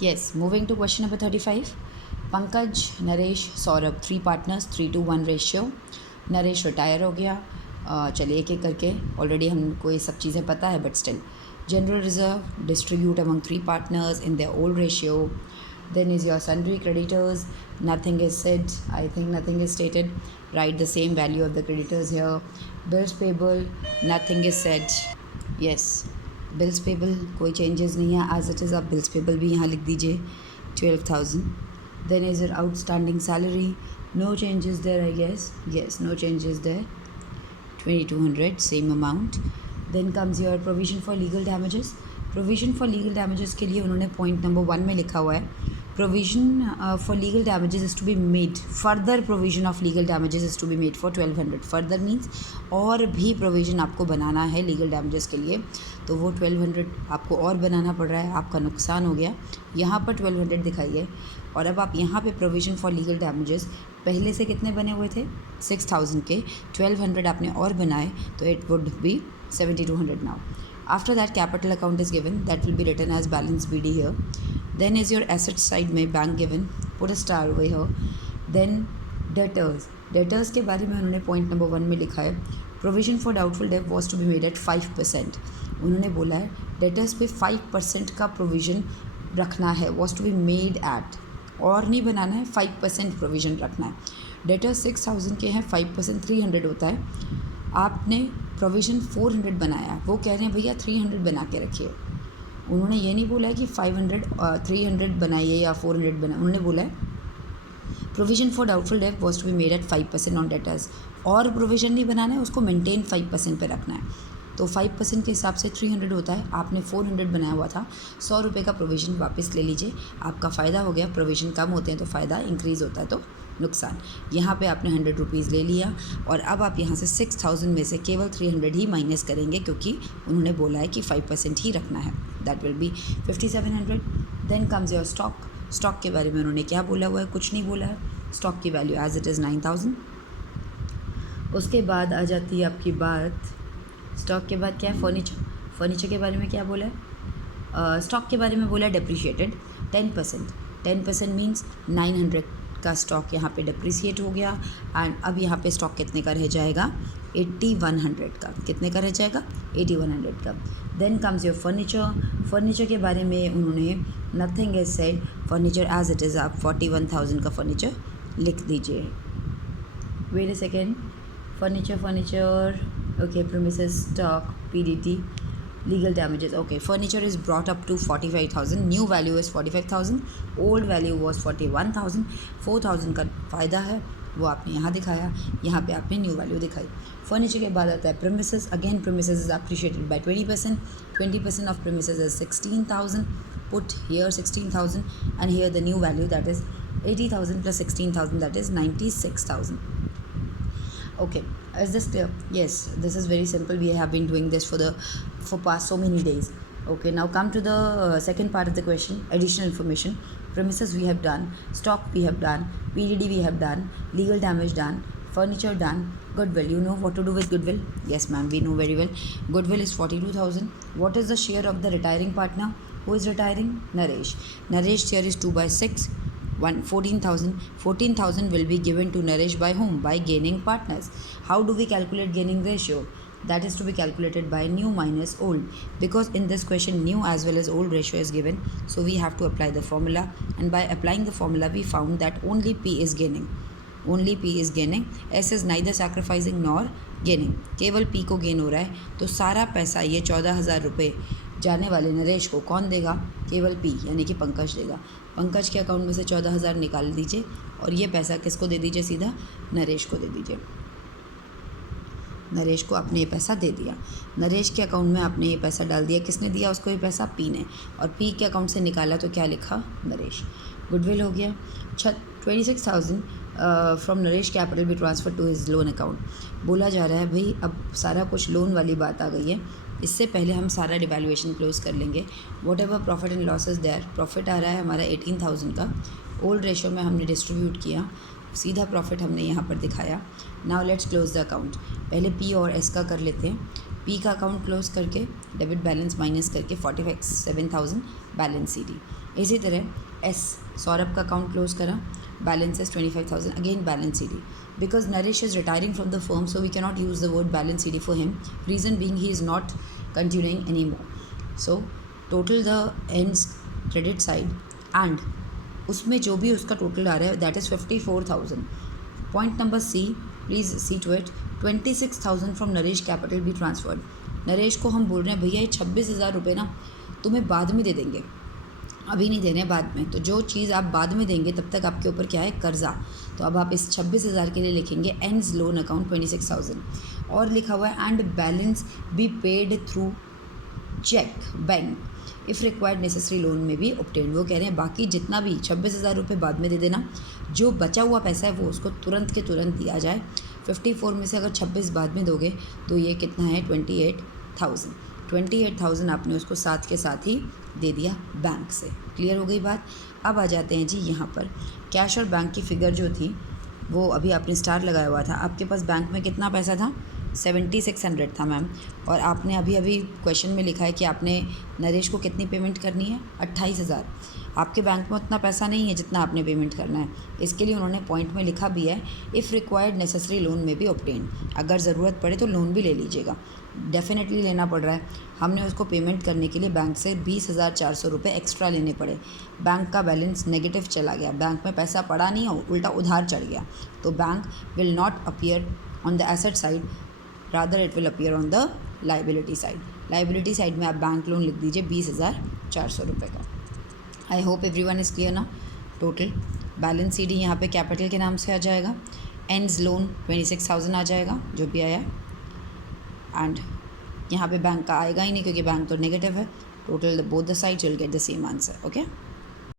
Yes, moving to question number 35. Pankaj, Naresh, Saurabh, 3 partners, 3-to-1 ratio. Naresh retire हो गया. चलिए एक एक करके ऑलरेडी हमको ये सब चीज़ें पता है but still. General reserve distribute among 3 partners in their old ratio. Then is your sundry creditors. Nothing is said. I think nothing is stated. Write the same value of the creditors here. Bills payable. Nothing is said. Yes. Bills payable कोई changes नहीं है, as it is. आप bills payable भी यहाँ लिख दीजिए 12,000. Then is your outstanding salary. No changes there I guess. Yes, no changes there. 2200 same amount. Then comes your provision for legal damages. Provision for legal damages के लिए उन्होंने point number 1 में लिखा हुआ है provision for legal damages is to be made. Further provision of legal damages is to be made for 1200. Further means और भी provision आपको बनाना है legal damages के लिए, तो वो 1200 आपको और बनाना पड़ रहा है. आपका नुकसान हो गया. यहाँ पर 1200 दिखाइए. और अब आप यहाँ पे provision for legal damages पहले से कितने बने हुए थे 6000 के, 1200 आपने और बनाए तो it would be 7200 now. After that capital account is given, that will be written as balance BD here. Then is your asset side में bank given, put a star over here. Then debtors. Debtors के बारे में उन्होंने point number 1 में लिखा है provision for doubtful debt was to be made at 5%. उन्होंने बोला है debtors पे 5% का provision रखना है, was to be made at, और नहीं बनाना है, 5% provision रखना है. debtors 6000 के हैं, 5% 300 होता है. आपने प्रोविज़न 400 बनाया, वो कह रहे हैं भैया 300 बना के रखिए. उन्होंने ये नहीं बोला है कि 500 300 बनाइए या 400 बनाइए. उन्होंने बोला है provision for doubtful debt was to be made at 5% on debtors. और प्रोविज़न नहीं बनाना है, उसको मेंटेन 5% पे रखना है. तो 5% के हिसाब से 300 होता है. आपने 400 बनाया हुआ था, 100 रुपये का प्रोविज़न वापस ले लीजिए. आपका फ़ायदा हो गया. प्रोविज़न कम होते हैं तो फ़ायदा, इंक्रीज़ होता है तो नुकसान. यहाँ पे आपने 100 रुपीज़ ले लिया और अब आप यहाँ से 6000 में से केवल 300 ही माइनस करेंगे क्योंकि उन्होंने बोला है कि 5% ही रखना है. That will be 5700. Then comes your stock. Stock के बारे में उन्होंने क्या बोला हुआ है? कुछ नहीं बोला है. स्टॉक की वैल्यू एज इट इज़ 9000. उसके बाद आ जाती है आपकी बात, स्टॉक के बाद क्या है? फर्नीचर. फर्नीचर के बारे में क्या बोला है? स्टॉक के बारे में बोला है डेप्रिशिएटेड 10%. 10% मीन्स 900 का स्टॉक यहाँ पे डिप्रिसिएट हो गया. एंड अब यहाँ पे स्टॉक कितने का रह जाएगा? 8100 का. कितने का रह जाएगा? 8100 का. Then comes your furniture. Furniture के बारे में उन्होंने nothing is said. Furniture as it is आप 41,000 का फर्नीचर लिख दीजिए. Wait a second. Furniture okay, premises, stock, PDT, legal damages. Okay, furniture is brought up to 45,000. New value is 45,000. Old value was 41,000. 4,000 का फ़ायदा है, वो आपने यहाँ दिखाया. यहाँ पे आपने न्यू वैल्यू दिखाई. फर्नीचर के बाद आता है premises. Again, premises is appreciated by 20%. 20% of premises is 16,000. Put here 16,000 and here the new value, that is 80,000 plus 16,000, that is 96,000. Okay, is this clear? Yes, this is very simple. We have been doing this for past so many days. Okay, now come to the second part of the question. Additional information. Premises we have done, stock we have done, PDD we have done, legal damage done, furniture done. Goodwill, you know what to do with goodwill? Yes ma'am, we know very well. Goodwill is 42,000. What is the share of the retiring partner? Who is retiring? Naresh. Naresh share is 2/6. 14,000. 14,000 will be given to Naresh by whom? By gaining partners. How do we calculate gaining ratio? That is to be calculated by new minus old, because in this question new as well as old ratio is given, so we have to apply the formula, and by applying the formula we found that only P is gaining. Only P is gaining. S is neither sacrificing nor gaining. केवल P को gain हो रहा है. तो सारा पैसा ये 14,000 रुपये जाने वाले नरेश को कौन देगा? केवल P यानी कि पंकज देगा. पंकज के अकाउंट में से 14,000 निकाल दीजिए और ये पैसा किसको दे दीजिए? सीधा नरेश को दे दीजिए. नरेश को आपने ये पैसा दे दिया. नरेश के अकाउंट में आपने ये पैसा डाल दिया. किसने दिया उसको ये पैसा? P ने. और P के अकाउंट से निकाला तो क्या लिखा? नरेश. गुडविल हो गया. 26,000 from Naresh capital be transfer to his loan account. बोला जा रहा है भाई अब सारा कुछ लोन वाली बात आ गई है. इससे पहले हम सारा डिवैल्यूएशन क्लोज कर लेंगे. Whatever profit and losses there. Profit आ रहा है हमारा 18,000 का. ओल्ड रेशो में हमने डिस्ट्रीब्यूट किया, सीधा प्रॉफिट हमने यहाँ पर दिखाया. Now let's close the account. पहले P और S का कर लेते हैं. पी का अकाउंट क्लोज करके डेबिट बैलेंस माइनस करके 47,000 बैलेंस सी डी। इसी तरह एस सौरभ का अकाउंट क्लोज करा, balance is 25,000 again balance C D. Because Naresh is retiring from the firm so we cannot use the word balance C D for him, reason being he is not continuing any more. So total the ends credit side and उसमें जो भी उसका टोटल आ रहा है that is 54,000। Point number C, please see to it, 26,000 from Naresh capital be transferred. Naresh को हम बोल रहे हैं भैया ये 26,000 रुपये ना तुम्हें बाद में दे देंगे, अभी नहीं देने बाद में। तो जो चीज़ आप बाद में देंगे तब तक आपके ऊपर क्या है, कर्जा। तो अब आप इस 26,000 के लिए लिखेंगे एंड्स लोन अकाउंट 26,000। और लिखा हुआ है and balance be paid through cheque bank if required necessary loan में भी ऑब्टेन। वो कह रहे हैं बाकी जितना भी 26,000 रुपये बाद में दे देना, जो बचा हुआ पैसा है वो उसको तुरंत के तुरंत दिया जाए। 54 में से अगर 26 बाद में दोगे तो ये कितना है 28,000। 28,000 आपने उसको साथ के साथ ही दे दिया बैंक से। क्लियर हो गई बात। अब आ जाते हैं जी यहाँ पर कैश और बैंक की फ़िगर जो थी वो अभी आपने स्टार लगाया हुआ था, आपके पास बैंक में कितना पैसा था 7600 था मैम। और आपने अभी अभी क्वेश्चन में लिखा है कि आपने नरेश को कितनी पेमेंट करनी है 28,000। आपके बैंक में उतना पैसा नहीं है जितना आपने पेमेंट करना है, इसके लिए उन्होंने पॉइंट में लिखा भी है इफ़ रिक्वायर्ड नेसेसरी लोन में भी ऑब्टेन। अगर ज़रूरत पड़े तो लोन भी ले लीजिएगा, डेफिनेटली लेना पड़ रहा है। हमने उसको पेमेंट करने के लिए बैंक से 20,400 रुपये एक्स्ट्रा लेने पड़े। बैंक का बैलेंस नेगेटिव चला गया, बैंक में पैसा पड़ा नहीं, उल्टा उधार चढ़ गया। तो bank will not appear on the asset side, rather it will appear on the liability side. Liability side में आप बैंक लोन लिख दीजिए 20,400 रुपये का। I hope everyone is clear ना। टोटल बैलेंस सी डी यहाँ पे कैपिटल के नाम से आ जाएगा, एंड्स लोन 26,000 आ जाएगा जो भी आया, एंड यहाँ पे बैंक का आएगा ही नहीं क्योंकि बैंक तो नेगेटिव है। Total both the sides will get the same answer. Okay.